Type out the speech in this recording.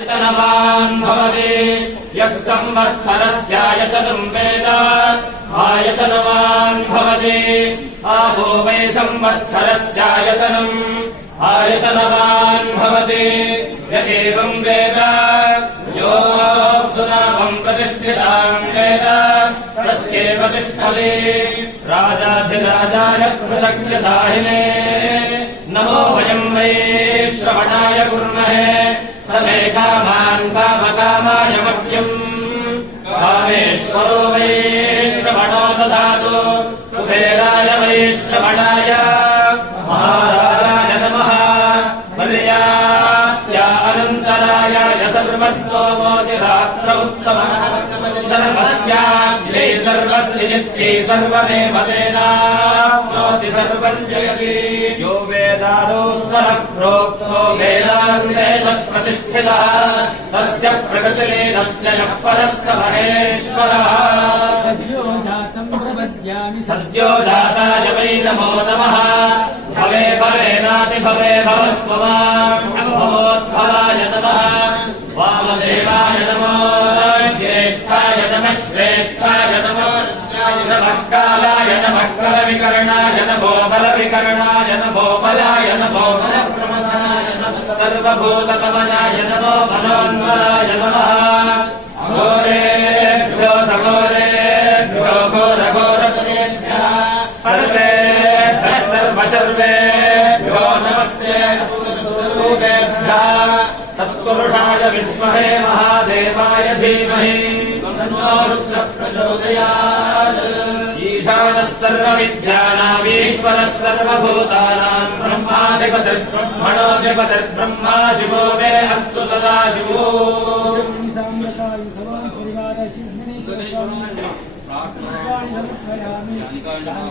आयतनवान् भवति यः संवत्सरस्यायतनम् वेद आयतनवान् भवति आपो वै संवत्सरस्यायतनम् आयतनवान् भवति य एवम् वेद योऽप्सुनाभम् प्रतिष्ठिताम् वेद प्रत्येव तिष्ठति राजाधिराजाय प्रसक्यसाहिने नमो वयम् वै श्रवणाय कुर्महे स मे कामान् कामकामाय मह्यम् कामेश्वरो वै श्रवणो ददातु कुबेराय वै श्रवणाय महाराजाय नमः पर्यात्या अनन्तराय य सर्वस्तोमोतिरात्र उत्तमः सर्वस्याग्रे सर्वस्य नित्ये सर्वमेव तेनाप्नोति सर्वम् जयति यो वेदादौ स्वरः प्रोक्तो वेदान् वेद प्रतिष्ठितः तस्य प्रगतिलीनस्य यः परस्य महेश्वरः सद्यो जातं प्रपद्यामि सद्यो जाताय वै नमो नमः भवे भवेनाति भवे भवस्व माम् भवोद्भवाय नमः वामदेवाय नमो ज्येष्ठाय नमः श्रेष्ठाय नमो रुद्राय బల వికరణాయ నభో బల వికరణాయ నభో బలాయ నభో బల ప్రమథనాయ నమ సర్వభూత కమలాయ నమో బలోన్మలాయ నమ అఘోరేభ్యో తత్పురుషాయ విద్మహే మహాదేవాయ ధీమహి ప్రచోదయాత్ ईशानः सर्वविद्यानामीश्वरः सर्वभूतानाम् ब्रह्माधिपतिर्ब्रह्मणोऽधिपतिर्ब्रह्मा शिवो मे अस्तु सदा शिवो